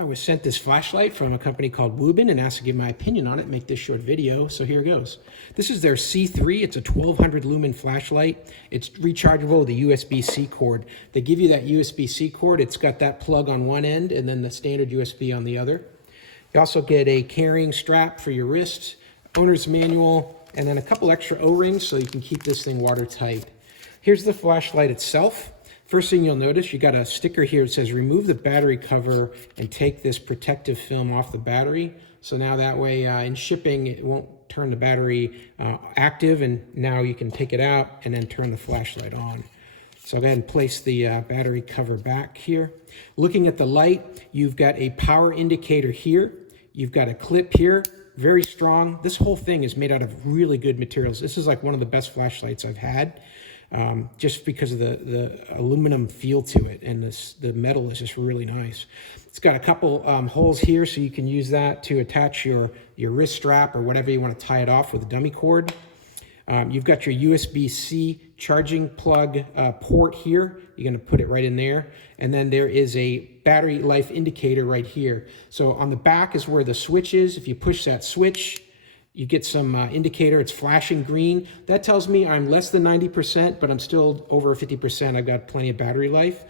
I was sent this flashlight from a company called WUBEN and asked to give my opinion on it, make this short video, so here goes. This is their C3, it's a 1200 lumen flashlight. It's rechargeable with a USB-C cord. They give you that USB-C cord, it's got that plug on one end and then the standard USB on the other. You also get a carrying strap for your wrist, owner's manual, and then a couple extra O-rings so you can keep this thing watertight. Here's the flashlight itself. First thing you'll notice, you got a sticker here that says remove the battery cover and take this protective film off the battery. So now that way in shipping, it won't turn the battery active, and now you can take it out and then turn the flashlight on. So I'll go ahead and place the battery cover back here. Looking at the light, you've got a power indicator here. You've got a clip here, very strong. This whole thing is made out of really good materials. This is like one of the best flashlights I've had. Just because of the aluminum feel to it, and the metal is just really nice. It's got a couple holes here, so you can use that to attach your wrist strap or whatever you want to tie it off with a dummy cord. You've got your USB-C charging plug port here. You're going to put it right in there. And then there is a battery life indicator right here. So on the back is where the switch is. If you push that switch, you get some indicator, it's flashing green. That tells me I'm less than 90%, but I'm still over 50%. I've got plenty of battery life.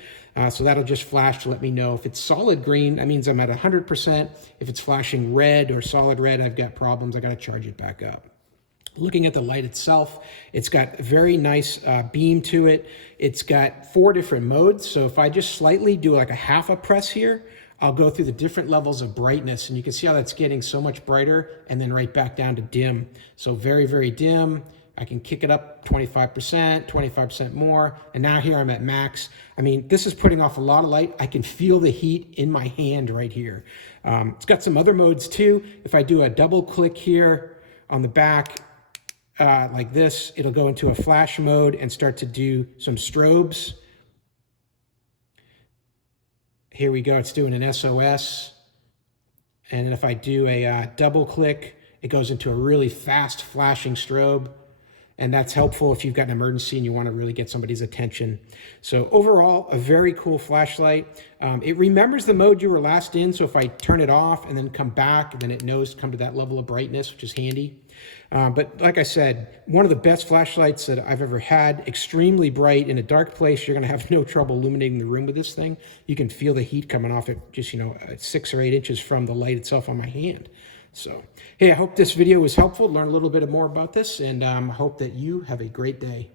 So that'll just flash to let me know. If it's solid green, that means I'm at 100%. If it's flashing red or solid red, I've got problems. I got to charge it back up. Looking at the light itself, it's got a very nice beam to it. It's got 4 different modes. So if I just slightly do like a half a press here, I'll go through the different levels of brightness, and you can see how that's getting so much brighter and then right back down to dim. So very, very dim. I can kick it up 25%, 25% more, and now here I'm at max. I mean, this is putting off a lot of light. I can feel the heat in my hand right here. It's got some other modes too. If I do a double click here on the back, like this, it'll go into a flash mode and start to do some strobes. Here we go, it's doing an SOS. And if I do a double click, it goes into a really fast flashing strobe. And that's helpful if you've got an emergency and you want to really get somebody's attention. So overall, a very cool flashlight. It remembers the mode you were last in. So if I turn it off and then come back, then it knows to come to that level of brightness, which is handy. But like I said, one of the best flashlights that I've ever had, extremely bright in a dark place. You're going to have no trouble illuminating the room with this thing. You can feel the heat coming off it just, 6 or 8 inches from the light itself on my hand. So, hey, I hope this video was helpful. Learn a little bit more about this, and I hope that you have a great day.